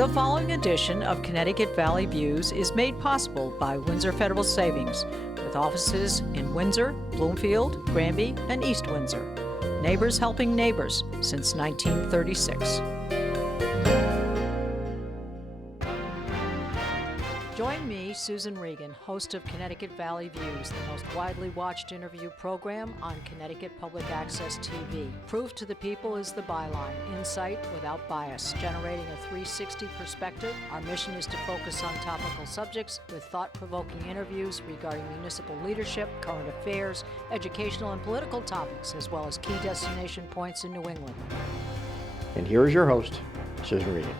The following edition of Connecticut Valley Views is made possible by Windsor Federal Savings, with offices in Windsor, Bloomfield, Granby, and East Windsor. Neighbors helping neighbors since 1936. Join me, Susan Regan, host of Connecticut Valley Views, the most widely watched interview program on Connecticut Public Access TV. Proof to the people is the byline, insight without bias, generating a 360 perspective. Our mission is to focus on topical subjects with thought-provoking interviews regarding municipal leadership, current affairs, educational and political topics, as well as key destination points in New England. And here is your host, Susan Regan.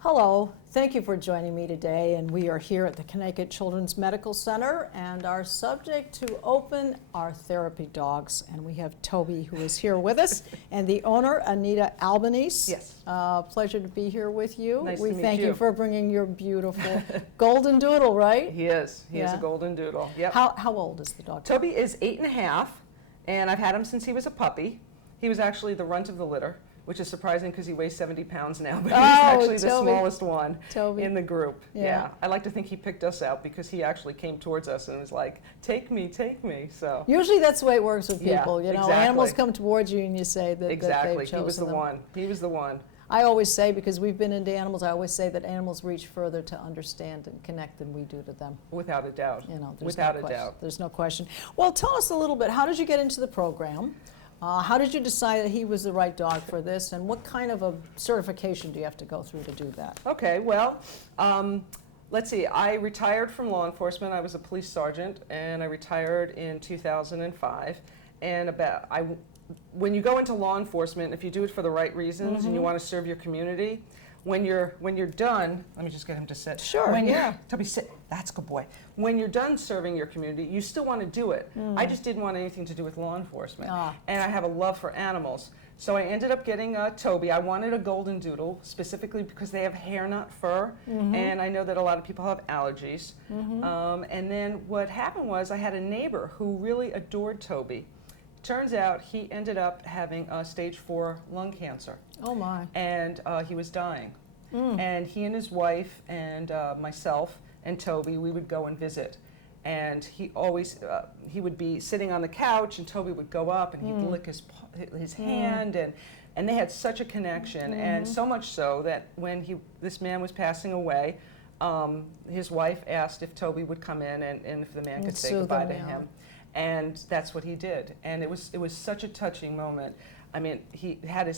Hello, thank you for joining me today, and we are here at the Connecticut Children's Medical Center, and our subject to open are therapy dogs, and we have Toby, who is here with us, and the owner, Anita Albanese. Yes. Pleasure to be here with you. Nice we to meet thank you you for bringing your beautiful Goldendoodle, right? He is. He is Yeah. a Goldendoodle. Yep. How old is the dog? Toby is 8.5, and I've had him since he was a puppy. He was actually the runt of the litter, which is surprising because he weighs 70 pounds now, but he's actually the smallest one in the group. Yeah. I like to think he picked us out because he actually came towards us and was like, take me, take me. So Usually that's the way it works with people. Yeah, you know, exactly. Animals come towards you and you say that, exactly. that they've chosen He was the them. one. He was the one. I always say, because we've been into animals, I always say that animals reach further to understand and connect than we do to them. Without a doubt. You know, there's Without no a question. doubt. There's no question. Well, tell us a little bit, how did you get into the program? How did you decide that he was the right dog for this, and what kind of a certification do you have to go through to do that? Okay, well, let's see. I retired from law enforcement. I was a police sergeant, and I retired in 2005. And when you go into law enforcement, if you do it for the right reasons and you want to serve your community, when you're done, let me just get him to sit. Sure, yeah. Toby, sit. That's a good boy. When you're done serving your community, you still want to do it. I just didn't want anything to do with law enforcement. And I have a love for animals. So I ended up getting Toby. I wanted a Goldendoodle, specifically because they have hair, not fur. And I know that a lot of people have allergies. And then what happened was I had a neighbor who really adored Toby. Turns out he ended up having stage 4 lung cancer. Oh my. And he was dying. And he and his wife and myself and Toby, we would go and visit. And he always, he would be sitting on the couch and Toby would go up and he'd lick his hand, and they had such a connection. And so much so that when this man was passing away, his wife asked if Toby would come in and if the man could say goodbye to him. And that's what he did. And it was such a touching moment. I mean, he had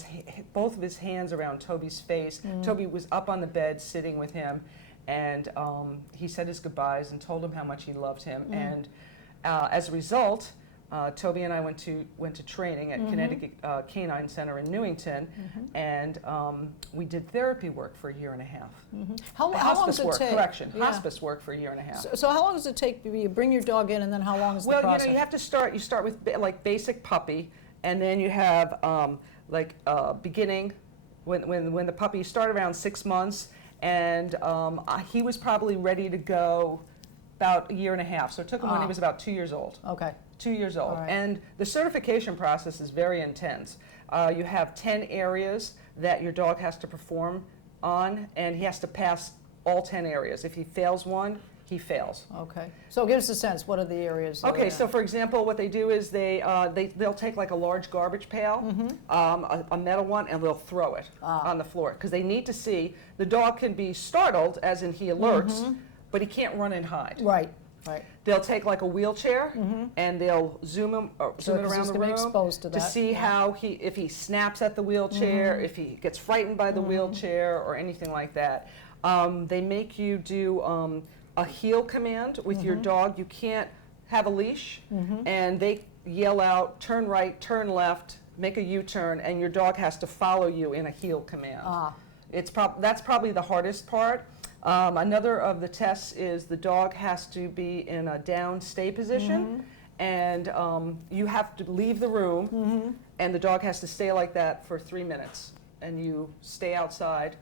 both of his hands around Toby's face. Toby was up on the bed sitting with him, and he said his goodbyes and told him how much he loved him. And as a result, Toby and I went to training at Connecticut Canine Center in Newington, and we did therapy work for a year and a half. How long does it take? Hospice work for a year and a half. So how long does it take? You bring your dog in, and then how long is the process? Well, you know, you start with like basic puppy, and then you have beginning when the puppy, you start around 6 months, and he was probably ready to go about a year and a half. So it took him when he was about 2 years old. Okay. 2 years old. Right. And the certification process is very intense. You have 10 areas that your dog has to perform on, and he has to pass all 10 areas. If he fails one, he fails. Okay. So give us a sense. What are the areas? Okay, so for example, what they do is they'll take like a large garbage pail, a metal one, and they'll throw it on the floor, because they need to see, the dog can be startled, as in he alerts, but he can't run and hide. Right. Right. They'll take like a wheelchair and they'll zoom it around the room exposed to that. see how if he snaps at the wheelchair, if he gets frightened by the wheelchair or anything like that. They make you do a heel command with your dog. You can't have a leash, and they yell out, turn right, turn left, make a U-turn, and your dog has to follow you in a heel command. That's probably the hardest part. Another of the tests is the dog has to be in a down stay position, and you have to leave the room, and the dog has to stay like that for 3 minutes, and you stay outside,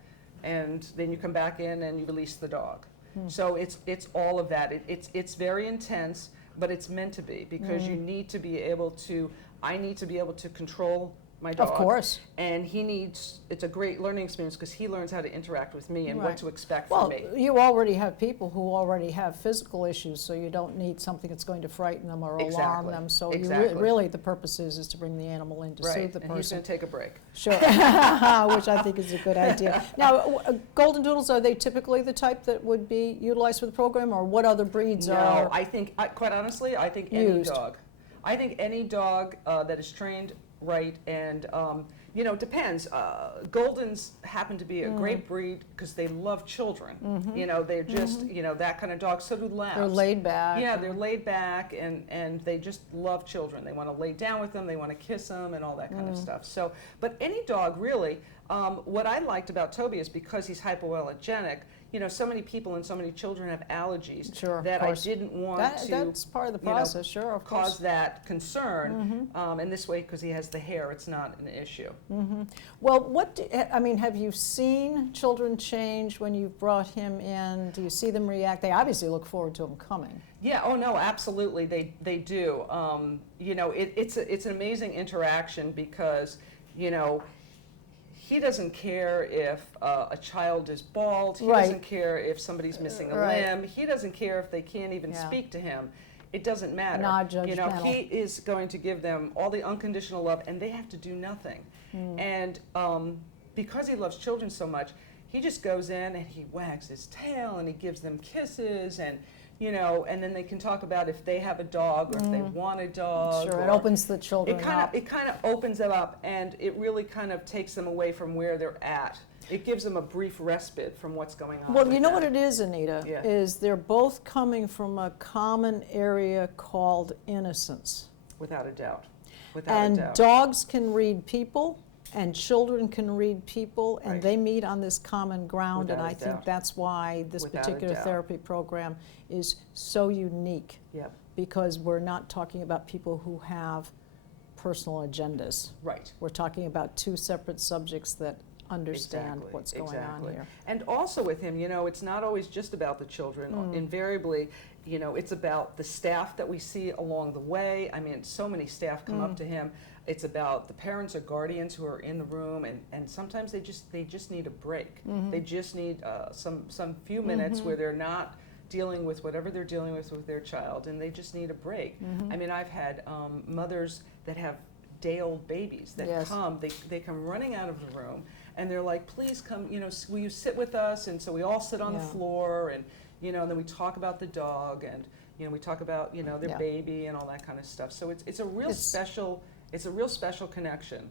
and then you come back in and you release the dog. So it's all of that. It's very intense, but it's meant to be, because you need to be able to, I need to be able to control my dog. Of course. And it's a great learning experience because he learns how to interact with me and Right. what to expect Well, from me. you already have people who already have physical issues, so you don't need something that's going to frighten them or alarm Exactly. them. So Exactly. really the purpose is to bring the animal in to soothe Right, the and he's person. going to take a break. Sure, which I think is a good idea. Now, Goldendoodles, are they typically the type that would be utilized for the program, or what other breeds are No, I think, quite honestly, I think any used? dog. I think any dog that is trained right, and you know, it depends. Goldens happen to be a great breed because they love children. You know, they're just, you know, that kind of dog. So do Labs. They're laid back. Yeah, they're laid back, and they just love children. They want to lay down with them, they want to kiss them, and all that kind of stuff. So, but any dog really. What I liked about Toby is because he's hypoallergenic. You know, so many people and so many children have allergies Sure, of that I course. didn't want to. That's part of the process, sure, of course. Cause that concern, and this way, because he has the hair, it's not an issue. Well, I mean, have you seen children change when you've brought him in? Do you see them react? They obviously look forward to him coming. Yeah. Oh no, absolutely. They do. You know, it's an amazing interaction because, you know, he doesn't care if a child is bald. He Right. doesn't care if somebody's missing a Right. limb. He doesn't care if they can't even Yeah. speak to him. It doesn't matter. Not You know, judgmental. he is going to give them all the unconditional love, and they have to do nothing. And because he loves children so much, he just goes in and he wags his tail and he gives them kisses, and you know, and then they can talk about if they have a dog or if they want a dog. Sure, it or- opens the children it up. kind of opens them up, and it really kind of takes them away from where they're at. It gives them a brief respite from what's going on. Well, with you know them. what it is, Anita, Yeah. is they're both coming from a common area called innocence. Without a doubt. Without And a doubt. dogs can read people, and children can read people, and Right. they meet on this common ground, and Without I a think doubt. that's why this Without a particular doubt. therapy program is so unique, Yep. because we're not talking about people who have personal agendas. Right. We're talking about two separate subjects that understand Exactly, what's going exactly. on here. And also with him, you know, it's not always just about the children. Invariably, you know, it's about the staff that we see along the way. I mean, so many staff come up to him. It's about the parents or guardians who are in the room, and sometimes they just need a break. They just need some few minutes where they're not dealing with whatever they're dealing with their child, and they just need a break. I mean, I've had mothers that have day-old babies that Yes. come, they come running out of the room, and they're like, please come, you know, will you sit with us? And so we all sit on the Yeah. floor, and, you know, and then we talk about the dog, and, you know, we talk about, you know, their Yeah. baby and all that kind of stuff. So it's a real special connection.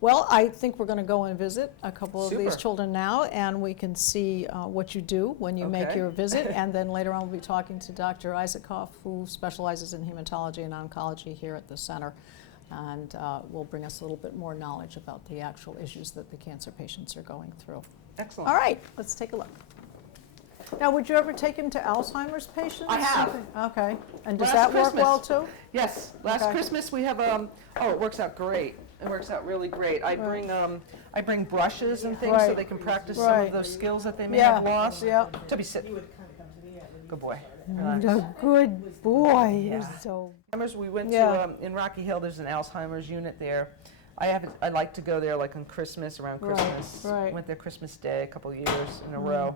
Well, I think we're going to go and visit a couple of these Super. children now, and we can see what you do when you make Okay. your visit. And then later on, we'll be talking to Dr. Isakoff, who specializes in hematology and oncology here at the center, and will bring us a little bit more knowledge about the actual issues that the cancer patients are going through. Excellent. All right, let's take a look. Now, would you ever take him to Alzheimer's patients? I have. Okay. And does Last that work Christmas. well, too? Yes, last Okay. Christmas we have, it works out great. It works out really great. I bring brushes and things so Right. they can practice some Right. of those skills that they may Yeah, have lost. yeah. Toby, sit. Good boy. Good boy. Yeah. So. Alzheimer's, we went Yeah. to, in Rocky Hill, there's an Alzheimer's unit there. I like to go there like on Christmas, around Right, Christmas. right. Went there Christmas Day a couple years in a row.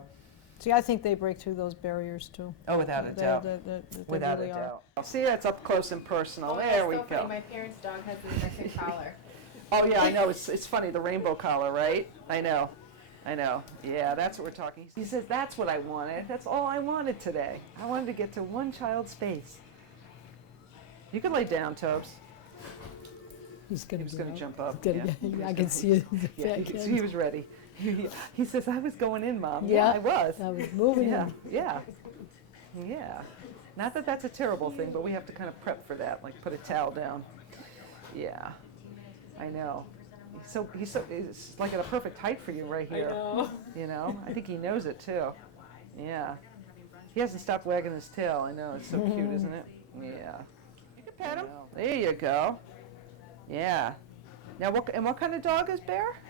See, I think they break through those barriers, too. Oh, without a doubt. They Without a really are. doubt. See, it's up close and personal. Oh, There we so go. funny. My parents' dog has the exact same collar. Oh yeah, I know. It's funny, the rainbow collar, right? I know. Yeah, that's what we're talking. He says, that's what I wanted. That's all I wanted today. I wanted to get to one child's face. You can lay down, Tobes. He's going He was going to jump up. I can see it. Yeah, he was ready. He says, I was going in, Mom. Yeah, I was. I was moving Yeah, him. yeah. Not that that's a terrible thing, but we have to kind of prep for that, like put a towel down. Yeah, I know. It's like at a perfect height for you right here. You know, I think he knows it too. Yeah. He hasn't stopped wagging his tail. I know, it's so cute, isn't it? Yeah. You can pet him. There you go. Yeah. Now, what kind of dog is Bear?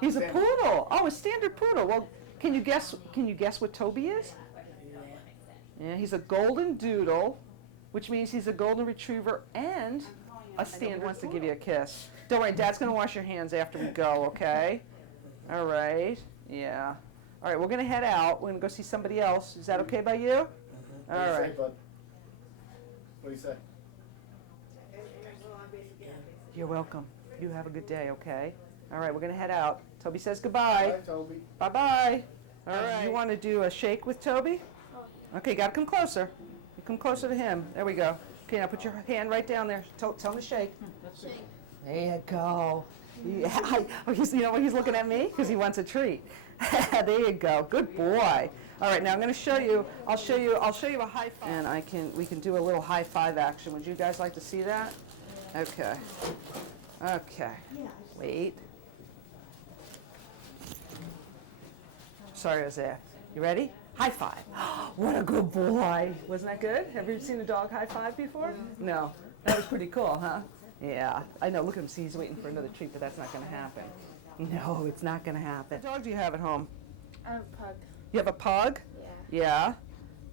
He's a poodle. Oh, a standard poodle. Well, can you guess what Toby is? Yeah, he's a Goldendoodle, which means he's a golden retriever and A stand wants to give you a kiss. Don't worry, Dad's going to wash your hands after we go, okay? All right. Yeah. All right, we're going to head out. We're going to go see somebody else. Is that okay by you? All right. What do you say? You're welcome. You have a good day, okay? All right, we're going to head out. Toby says goodbye. Bye, Toby. Bye-bye. All right. You want to do a shake with Toby? Okay, got to come closer. You come closer to him. There we go. Okay, now put your hand right down there. Tell him to shake. There you go. Yeah, you know why he's looking at me? Because he wants a treat. There you go. Good boy. All right, now I'm going to show you. I'll show you a high five. And we can do a little high five action. Would you guys like to see that? Okay. Okay. Wait. Sorry, I was there. You ready? High five. What a good boy. Wasn't that good? Have you seen a dog high five before? No. That was pretty cool, huh? Yeah. I know. Look at him. See, he's waiting for another treat, but that's not going to happen. No, it's not going to happen. What dog do you have at home? I have a pug. You have a pug? Yeah. Yeah.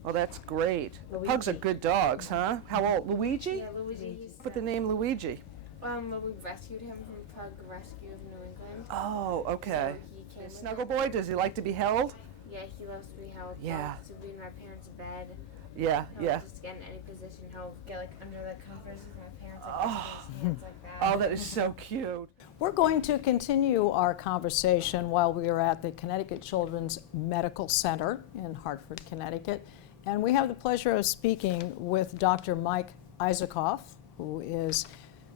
Well, that's great. Pugs are good dogs, huh? How old? Luigi? Yeah, Luigi. Put the name Luigi. Well, we rescued him from Pug Rescue of New England. Oh, okay. So he came with Snuggle boy? Does he like to be held? Yeah, he loves to be held. Yeah. To be in my parents' bed. Yeah, He'll yeah. just get in any position. He'll get like under the covers with my parents. Like, Oh. his hands like that. Oh, that is so cute. We're going to continue our conversation while we are at the Connecticut Children's Medical Center in Hartford, Connecticut. And we have the pleasure of speaking with Dr. Mike Isakoff, who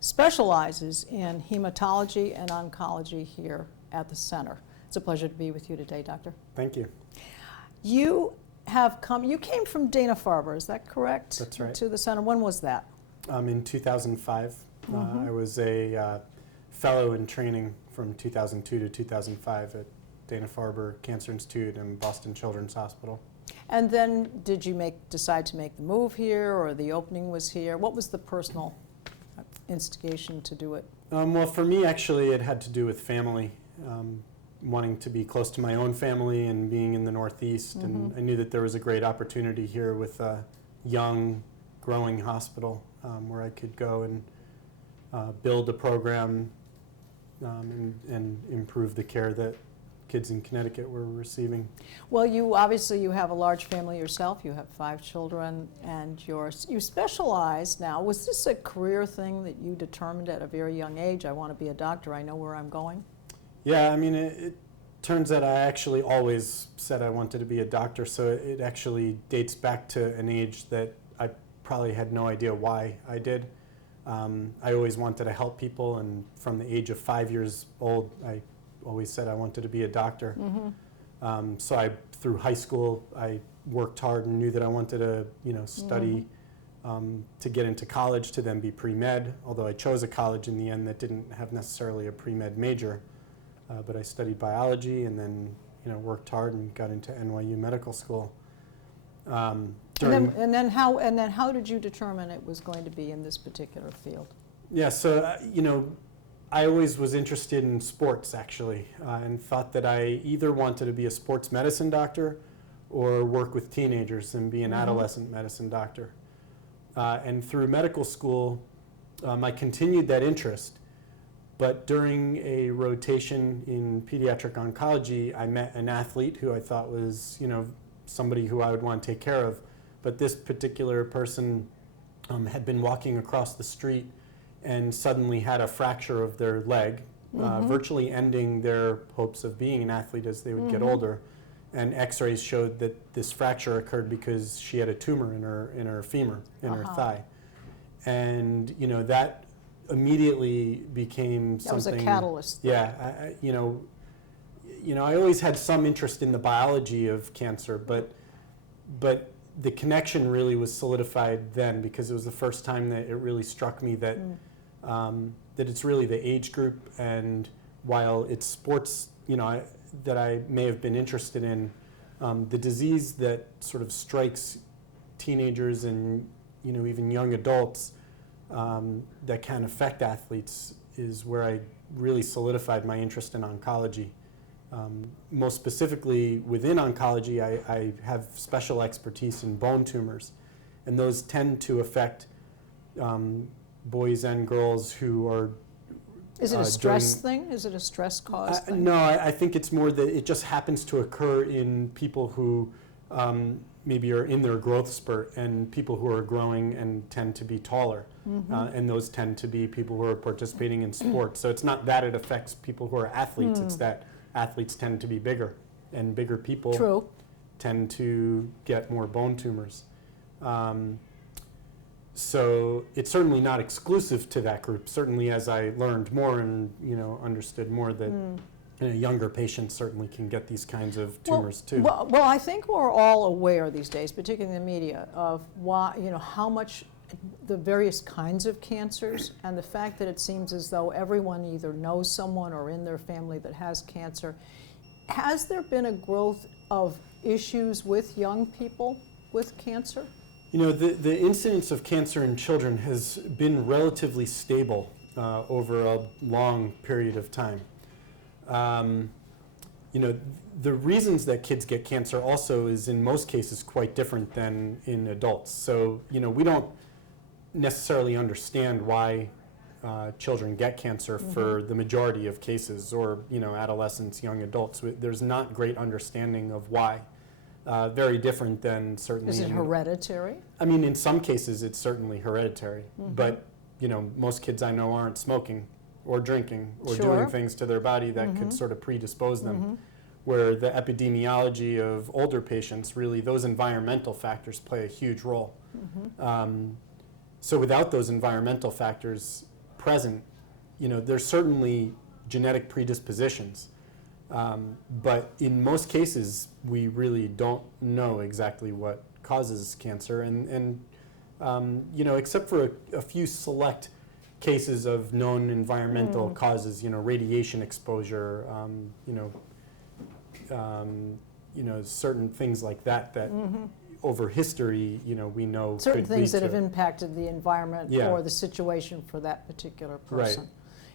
specializes in hematology and oncology here at the center. It's a pleasure to be with you today, Doctor. Thank you. You came from Dana-Farber, is that correct? That's right. To the center. When was that? In 2005, I was a fellow in training from 2002 to 2005 at Dana-Farber Cancer Institute and Boston Children's Hospital. And then did you decide to make the move here, or the opening was here? What was the personal instigation to do it? Well, for me, actually, it had to do with family. Wanting to be close to my own family and being in the Northeast, and I knew that there was a great opportunity here with a young, growing hospital where I could go and build a program and improve the care that kids in Connecticut were receiving. Well, you have a large family yourself. You have 5 children, and you specialize now. Was this a career thing that you determined at a very young age? I want to be a doctor. I know where I'm going. Yeah, I mean, it turns out I actually always said I wanted to be a doctor, so it actually dates back to an age that I probably had no idea why I did. I always wanted to help people, and from the age of 5 years old, I always said I wanted to be a doctor. So through high school, I worked hard and knew that I wanted to, study to get into college to then be pre-med, although I chose a college in the end that didn't have necessarily a pre-med major. But I studied biology and then, worked hard and got into NYU Medical School. And then how did you determine it was going to be in this particular field? Yeah, so I always was interested in sports actually, and thought that I either wanted to be a sports medicine doctor or work with teenagers and be an adolescent medicine doctor. And through medical school, I continued that interest. But during a rotation in pediatric oncology, I met an athlete who I thought was, somebody who I would want to take care of. But this particular person had been walking across the street and suddenly had a fracture of their leg, virtually ending their hopes of being an athlete as they would get older. And X-rays showed that this fracture occurred because she had a tumor in her femur, in her thigh. And, that immediately became something. That was a catalyst. Yeah, I always had some interest in the biology of cancer, but the connection really was solidified then, because it was the first time that it really struck me that that it's really the age group, and while it's sports, that I may have been interested in, the disease that sort of strikes teenagers and even young adults. That can affect athletes is where I really solidified my interest in oncology. Most specifically within oncology, I have special expertise in bone tumors, and those tend to affect boys and girls who are. Is it a stress thing? Is it a stress cause thing? No, I think it's more that it just happens to occur in people who maybe are in their growth spurt, and people who are growing and tend to be taller. And those tend to be people who are participating in sports. So it's not that it affects people who are athletes, it's that athletes tend to be bigger, and bigger people tend to get more bone tumors. So it's certainly not exclusive to that group. Certainly, as I learned more and understood more, that younger patients certainly can get these kinds of tumors too. Well, I think we're all aware these days, particularly in the media, of why how much the various kinds of cancers, and the fact that it seems as though everyone either knows someone or in their family that has cancer. Has there been a growth of issues with young people with cancer? The incidence of cancer in children has been relatively stable over a long period of time. The reasons that kids get cancer also is in most cases quite different than in adults. So, we don't necessarily understand why children get cancer for the majority of cases, or, adolescents, young adults. There's not great understanding of why. Very different than certainly. Is it hereditary? I mean, in some cases it's certainly hereditary, but most kids I know aren't smoking or drinking or doing things to their body that could sort of predispose them. Where the epidemiology of older patients, really those environmental factors play a huge role. So without those environmental factors present, there's certainly genetic predispositions. But in most cases, we really don't know exactly what causes cancer, and except for a few select cases of known environmental causes, radiation exposure, certain things like that over history, we know certain could things lead that have to impacted the environment or the situation for that particular person. Right.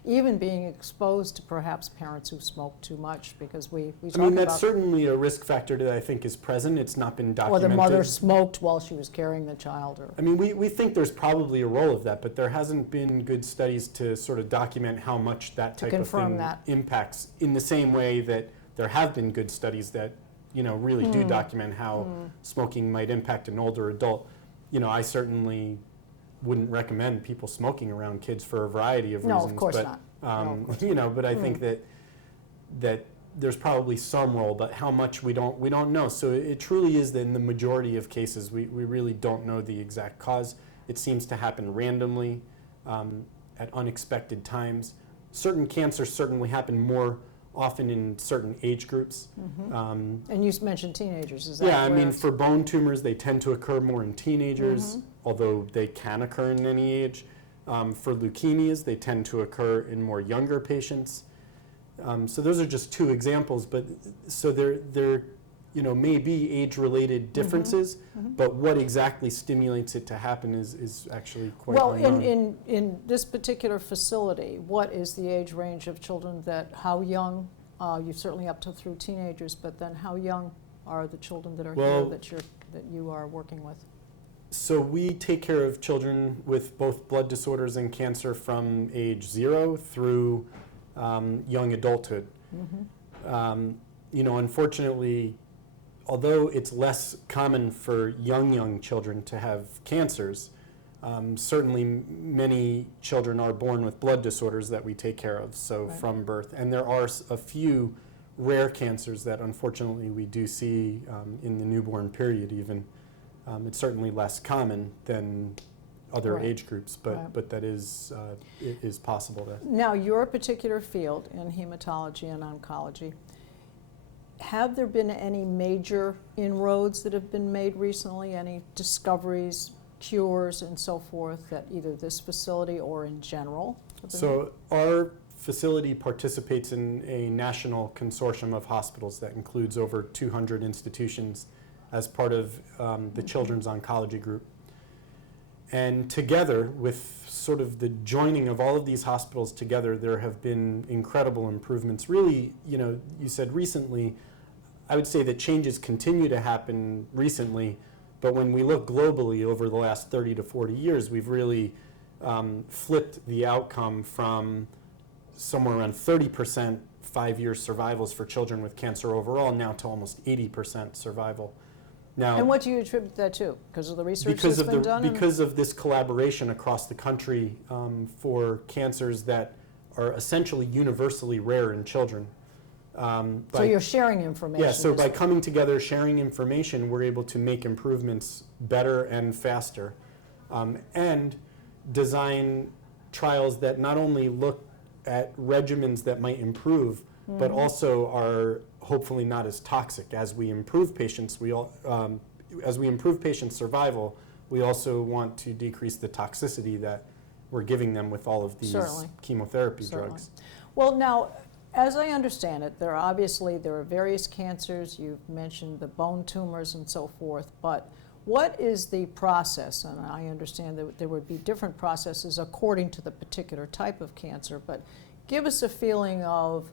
Even being exposed to perhaps parents who smoke too much, because we talk I mean, that's about, certainly a risk factor that I think is present. It's not been or documented. the mother smoked while she was carrying the child. Or I mean, we think there's probably a role of that, but there hasn't been good studies to sort of document how much that type of thing impacts, in the same way that there have been good studies that, really do document how smoking might impact an older adult. I certainly wouldn't recommend people smoking around kids for a variety of reasons. No, of course not. But I think that there's probably some role, but how much we don't know. So it truly is that in the majority of cases we really don't know the exact cause. It seems to happen randomly at unexpected times. Certain cancers certainly happen more often in certain age groups. and you mentioned teenagers. Is that Yeah, I where mean, it's- for bone tumors, they tend to occur more in teenagers, although they can occur in any age. For leukemias, they tend to occur in more younger patients. So those are just two examples, but so there may be age-related differences, but what exactly stimulates it to happen is actually quite unknown. in this particular facility, what is the age range of children how young, you've certainly up to through teenagers, but then how young are the children that are here that you are working with? So we take care of children with both blood disorders and cancer from age 0 through young adulthood. Unfortunately, although it's less common for young children to have cancers, certainly many children are born with blood disorders that we take care of, from birth. And there are a few rare cancers that unfortunately we do see in the newborn period even. It's certainly less common than other age groups, but that is it is possible. Now, your particular field in hematology and oncology, have there been any major inroads that have been made recently, any discoveries, cures, and so forth, that either this facility or in general have been made? So our facility participates in a national consortium of hospitals that includes over 200 institutions as part of the Children's Oncology Group. And together, with sort of the joining of all of these hospitals together, there have been incredible improvements. Really, you said recently, I would say that changes continue to happen recently, but when we look globally over the last 30 to 40 years, we've really flipped the outcome from somewhere around 30% 5-year survivals for children with cancer overall now to almost 80% survival. Now, And what do you attribute that to? Because of the research that's been done? Because of this collaboration across the country for cancers that are essentially universally rare in children. So you're sharing information. Yeah, so by coming together, sharing information, we're able to make improvements better and faster, and design trials that not only look at regimens that might improve, but also are hopefully not as toxic. As we improve patients, as we improve patient survival, we also want to decrease the toxicity that we're giving them with all of these chemotherapy drugs. Well, now, as I understand it, there are various cancers. You've mentioned the bone tumors and so forth, but what is the process? And I understand that there would be different processes according to the particular type of cancer, but give us a feeling of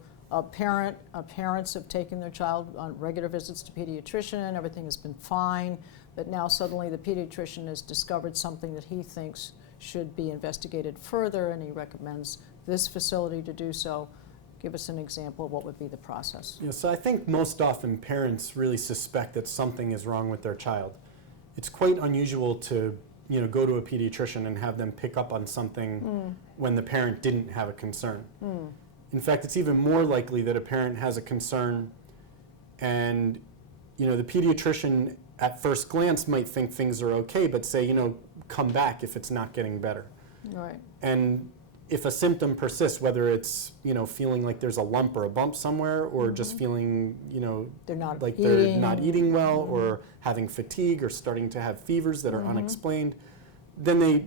parents have taken their child on regular visits to pediatrician, everything has been fine, but now suddenly the pediatrician has discovered something that he thinks should be investigated further, and he recommends this facility to do so. Give us an example of what would be the process. Yeah, so I think most often parents really suspect that something is wrong with their child. It's quite unusual to go to a pediatrician and have them pick up on something when the parent didn't have a concern. In fact, it's even more likely that a parent has a concern and the pediatrician at first glance might think things are okay, but say, come back if it's not getting better. Right. And if a symptom persists, whether it's feeling like there's a lump or a bump somewhere, or just feeling they're not eating well, or having fatigue, or starting to have fevers that are unexplained, then the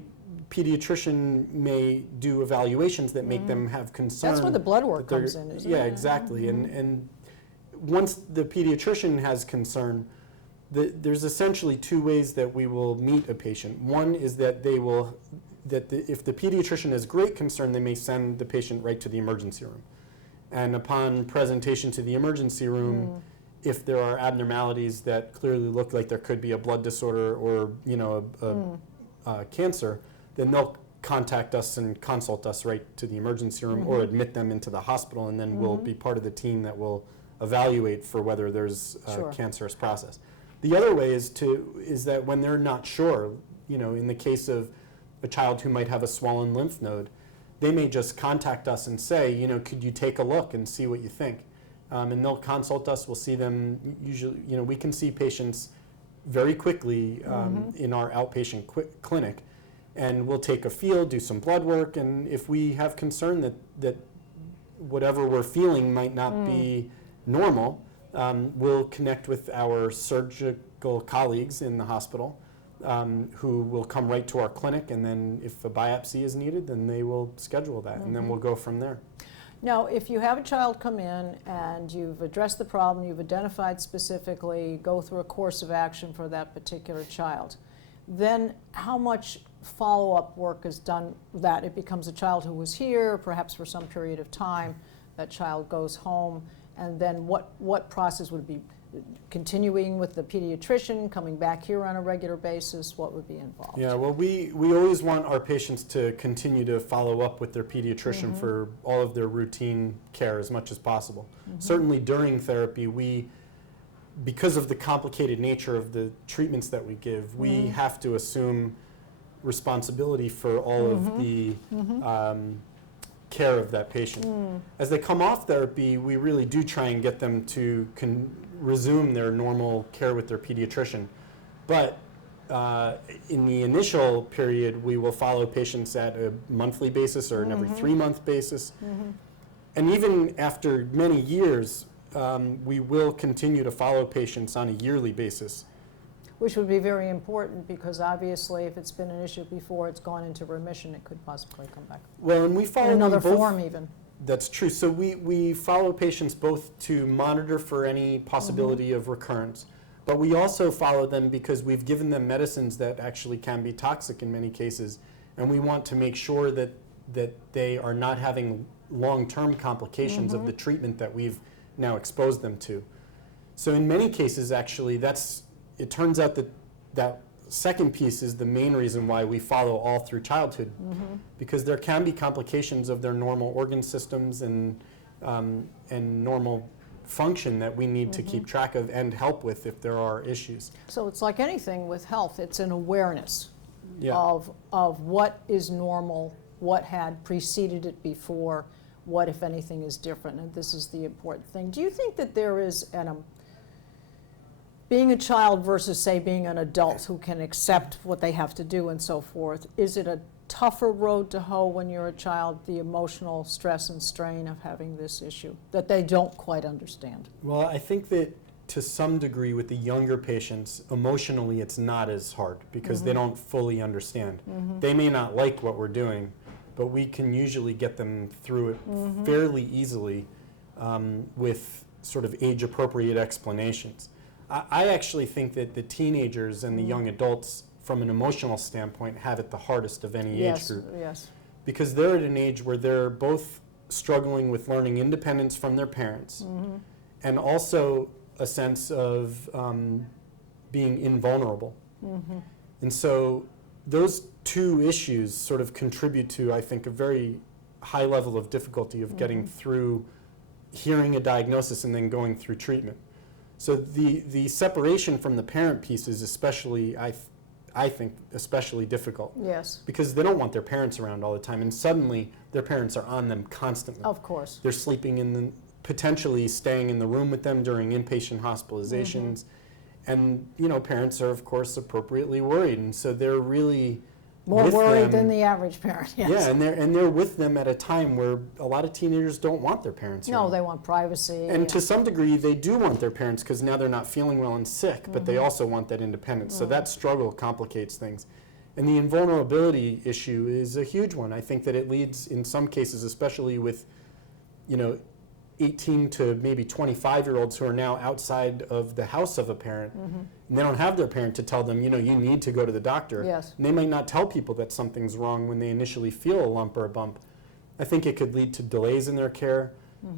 pediatrician may do evaluations that make them have concern. That's where the blood work comes in, isn't it? Yeah, exactly. And once the pediatrician has concern, there's essentially two ways that we will meet a patient. One is that if the pediatrician has great concern, they may send the patient right to the emergency room. And upon presentation to the emergency room, if there are abnormalities that clearly look like there could be a blood disorder or a cancer, then they'll contact us and consult us right to the emergency room or admit them into the hospital, and then we'll be part of the team that will evaluate for whether there's a cancerous process. The other way is that when they're not sure, in the case of a child who might have a swollen lymph node, they may just contact us and say, could you take a look and see what you think? And they'll consult us. We'll see them. Usually, we can see patients very quickly in our outpatient clinic, and we'll take a feel, do some blood work, and if we have concern that whatever we're feeling might not be normal, we'll connect with our surgical colleagues in the hospital, who will come right to our clinic, and then if a biopsy is needed, then they will schedule that, and then we'll go from there. Now, if you have a child come in and you've addressed the problem, you've identified specifically, go through a course of action for that particular child, then how much follow-up work is done that it becomes a child who was here, perhaps for some period of time, that child goes home, and then what process would be continuing with the pediatrician, coming back here on a regular basis? What would be involved? Yeah, well, we always want our patients to continue to follow up with their pediatrician for all of their routine care as much as possible. Certainly during therapy, because of the complicated nature of the treatments that we give, we have to assume responsibility for all of the care of that patient. As they come off therapy, we really do try and get them to resume their normal care with their pediatrician. But in the initial period, we will follow patients at a monthly basis or an every 3-month basis. And even after many years, we will continue to follow patients on a yearly basis. Which would be very important, because obviously if it's been an issue before, it's gone into remission, it could possibly come back. Well, and we follow in another them both, form even. That's true. So we follow patients both to monitor for any possibility of recurrence, but we also follow them because we've given them medicines that actually can be toxic in many cases, and we want to make sure that they are not having long-term complications of the treatment that we've now exposed them to. So in many cases, actually, it turns out that second piece is the main reason why we follow all through childhood, because there can be complications of their normal organ systems and normal function that we need to keep track of and help with if there are issues. So it's like anything with health, it's an awareness Yeah. of what is normal, what had preceded it before, what, if anything, is different, and this is the important thing. Do you think that there is being a child versus, say, being an adult who can accept what they have to do and so forth, is it a tougher road to hoe when you're a child, the emotional stress and strain of having this issue that they don't quite understand? Well, I think that to some degree with the younger patients, emotionally it's not as hard because they don't fully understand. They may not like what we're doing, but we can usually get them through it fairly easily with sort of age-appropriate explanations. I actually think that the teenagers and the young adults, from an emotional standpoint, have it the hardest of any age group. Yes. Because they're at an age where they're both struggling with learning independence from their parents and also a sense of being invulnerable. And so those two issues sort of contribute to, I think, a very high level of difficulty of getting through hearing a diagnosis and then going through treatment. So the separation from the parent piece is especially, I think, especially difficult. Yes. Because they don't want their parents around all the time, and suddenly their parents are on them constantly. Of course. They're sleeping potentially staying in the room with them during inpatient hospitalizations. And, parents are, of course, appropriately worried, and so they're really More with worried them. than the average parent, yes. Yeah, and they're with them at a time where a lot of teenagers don't want their parents around. No, they want privacy. And to some degree, they do want their parents because now they're not feeling well and sick, but they also want that independence. So that struggle complicates things. And the invulnerability issue is a huge one. I think that it leads, in some cases, especially with, 18 to maybe 25-year-olds who are now outside of the house of a parent, and they don't have their parent to tell them, you need to go to the doctor. Yes. And they might not tell people that something's wrong when they initially feel a lump or a bump. I think it could lead to delays in their care,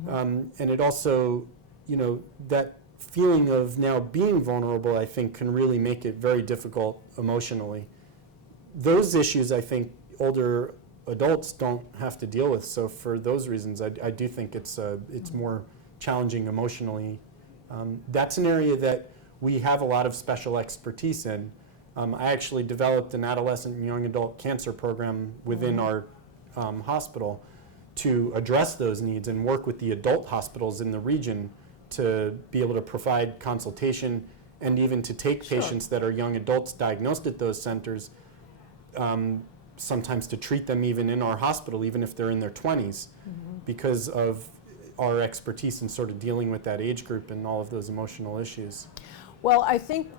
and it also, that feeling of now being vulnerable, I think, can really make it very difficult emotionally. Those issues, I think, older adults don't have to deal with. So for those reasons, I do think it's more challenging emotionally. That's an area that we have a lot of special expertise in. I actually developed an adolescent and young adult cancer program within our hospital to address those needs and work with the adult hospitals in the region to be able to provide consultation and even to take patients that are young adults diagnosed at those centers, sometimes to treat them even in our hospital, even if they're in their 20s, because of our expertise in sort of dealing with that age group and all of those emotional issues. Well, I think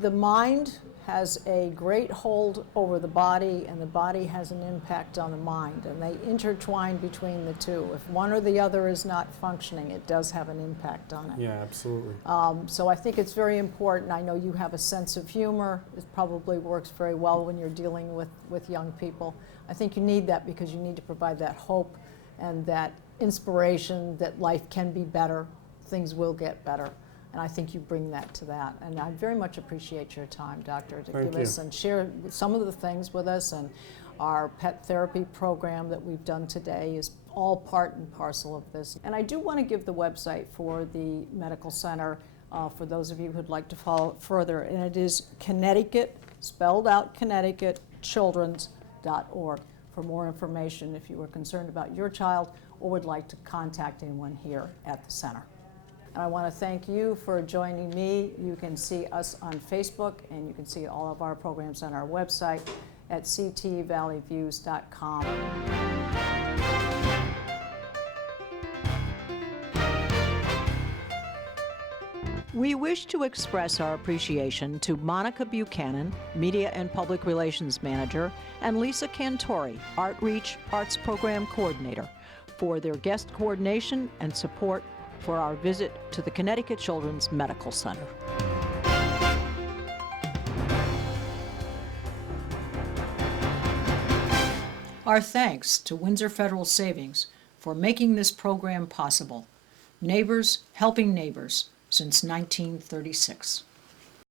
the mind has a great hold over the body, and the body has an impact on the mind, and they intertwine between the two. If one or the other is not functioning, it does have an impact on it. Yeah, absolutely. So I think it's very important. I know you have a sense of humor. It probably works very well when you're dealing with young people. I think you need that because you need to provide that hope and that inspiration that life can be better, things will get better. And I think you bring that to that. And I very much appreciate your time, Doctor, to Thank give us and share some of the things with us. And our pet therapy program that we've done today is all part and parcel of this. And I do want to give the website for the medical center for those of you who'd like to follow it further. And it is Connecticut, spelled out Connecticut, children's.org for more information if you are concerned about your child or would like to contact anyone here at the center. And I want to thank you for joining me. You can see us on Facebook, and you can see all of our programs on our website at ctvalleyviews.com. We wish to express our appreciation to Monica Buchanan, Media and Public Relations Manager, and Lisa Cantori, Outreach Arts Program Coordinator, for their guest coordination and support for our visit to the Connecticut Children's Medical Center. Our thanks to Windsor Federal Savings for making this program possible. Neighbors helping neighbors since 1936.